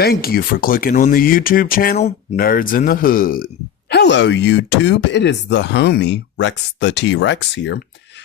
Thank you for clicking on the YouTube channel, Nerds in the Hood. Hello YouTube, it is the homie, Rex the T-Rex here,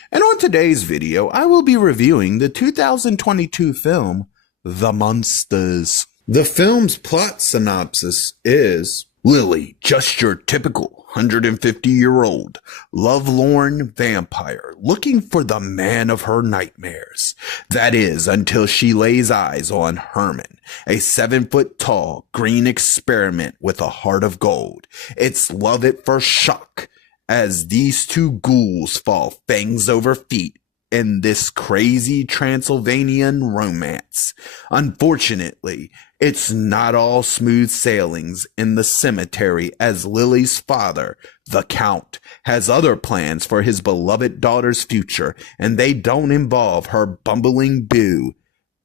and on today's video, I will be reviewing the 2022 film, The Munsters. The film's plot synopsis is, Lily, just your typical 150-year-old, lovelorn vampire looking for the man of her nightmares. That is, until she lays eyes on Herman, a 7-foot-tall green experiment with a heart of gold. It's love at first shock as these two ghouls fall fangs over feet in this crazy Transylvanian romance. Unfortunately, it's not all smooth sailings in the cemetery, as Lily's father, the Count, has other plans for his beloved daughter's future, and they don't involve her bumbling beau,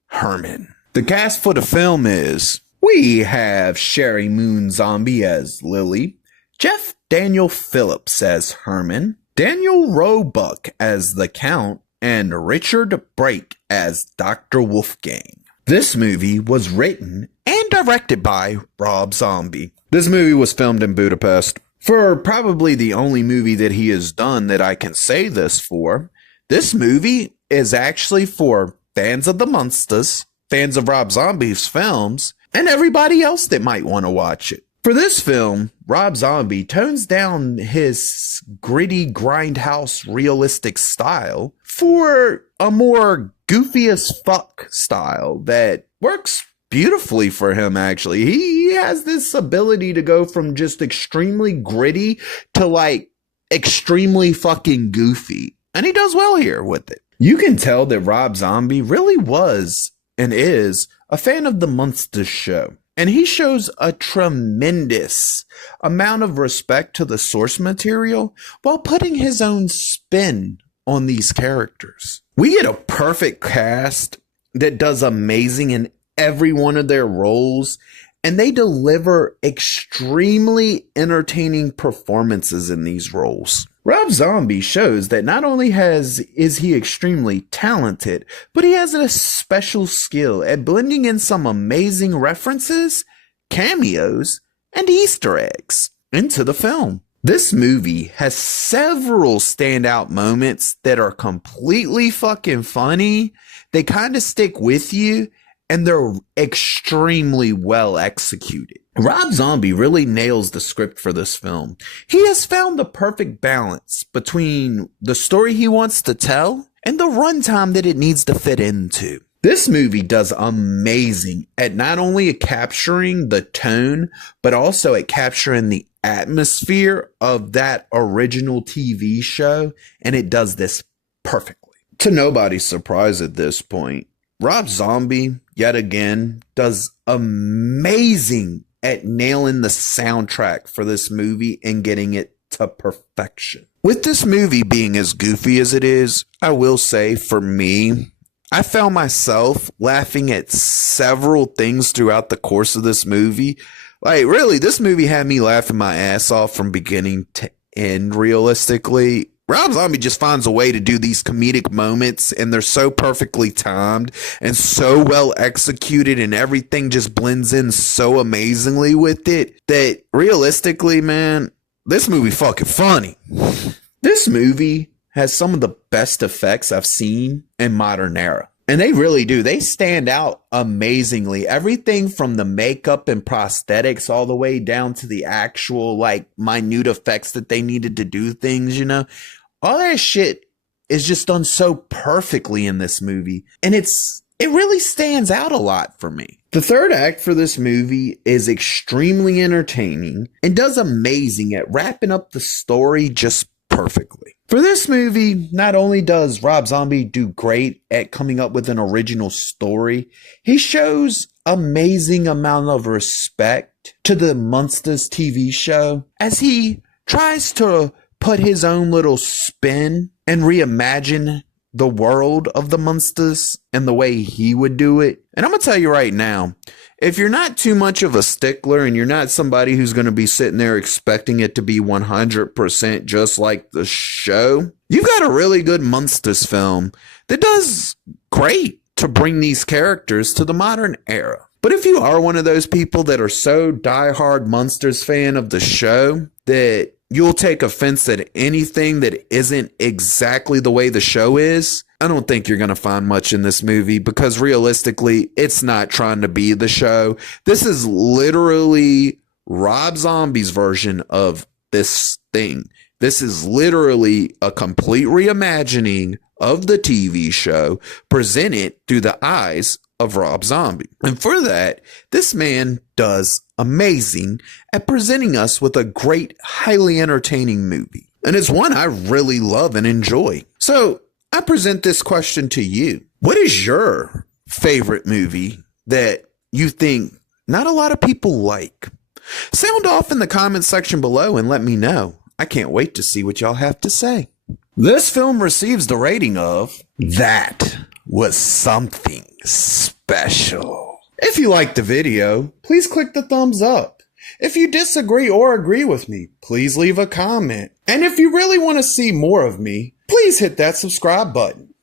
Herman. The cast for the film is, we have Sherry Moon Zombie as Lily, Jeff Daniel Phillips as Herman, Daniel Roebuck as the Count, and Richard Brake as Dr. Wolfgang. This movie was written and directed by Rob Zombie. This movie was filmed in Budapest. For probably the only movie that he has done that I can say this for, this movie is actually for fans of the Munsters, fans of Rob Zombie's films, and everybody else that might want to watch it. For this film, Rob Zombie tones down his gritty grindhouse realistic style for a more goofy as fuck style that works beautifully for him, actually. He has this ability to go from just extremely gritty to like extremely fucking goofy. And he does well here with it. You can tell that Rob Zombie really was and is a fan of the Munsters show. And he shows a tremendous amount of respect to the source material while putting his own spin on these characters. We get a perfect cast that does amazing in every one of their roles, and they deliver extremely entertaining performances in these roles. Rob Zombie shows that not only is he extremely talented, but he has a special skill at blending in some amazing references, cameos, and Easter eggs into the film. This movie has several standout moments that are completely fucking funny. They kind of stick with you, and they're extremely well executed. Rob Zombie really nails the script for this film. He has found the perfect balance between the story he wants to tell and the runtime that it needs to fit into. This movie does amazing at not only capturing the tone, but also at capturing the atmosphere of that original TV show, and it does this perfectly. To nobody's surprise at this point, Rob Zombie, yet again, does amazing at nailing the soundtrack for this movie and getting it to perfection. With this movie being as goofy as it is, I will say for me, I found myself laughing at several things throughout the course of this movie. Like, really, this movie had me laughing my ass off from beginning to end, realistically. Rob Zombie just finds a way to do these comedic moments, and they're so perfectly timed and so well executed, and everything just blends in so amazingly with it that realistically, man, this movie fucking funny. This movie has some of the best effects I've seen in modern era. And they really do. They stand out amazingly. Everything from the makeup and prosthetics all the way down to the actual like minute effects that they needed to do things, you know. All that shit is just done so perfectly in this movie. And it really stands out a lot for me. The third act for this movie is extremely entertaining and does amazing at wrapping up the story just perfectly. For this movie, not only does Rob Zombie do great at coming up with an original story, he shows amazing amount of respect to the Munsters TV show as he tries to put his own little spin and reimagine the world of the Munsters and the way he would do it. And I'm going to tell you right now, if you're not too much of a stickler and you're not somebody who's going to be sitting there expecting it to be 100% just like the show, you've got a really good Munsters film that does great to bring these characters to the modern era. But if you are one of those people that are so diehard Munsters fan of the show that you'll take offense at anything that isn't exactly the way the show is, I don't think you're going to find much in this movie, because realistically, it's not trying to be the show. This is literally Rob Zombie's version of this thing. This is literally a complete reimagining of the TV show presented through the eyes of Rob Zombie. And for that, this man does amazing at presenting us with a great, highly entertaining movie. And it's one I really love and enjoy. So I present this question to you. What is your favorite movie that you think not a lot of people like? Sound off in the comment section below and let me know. I can't wait to see what y'all have to say. This film receives the rating of "That was something special." If you liked the video, please click the thumbs up. If you disagree or agree with me, please leave a comment. And if you really want to see more of me, please hit that subscribe button.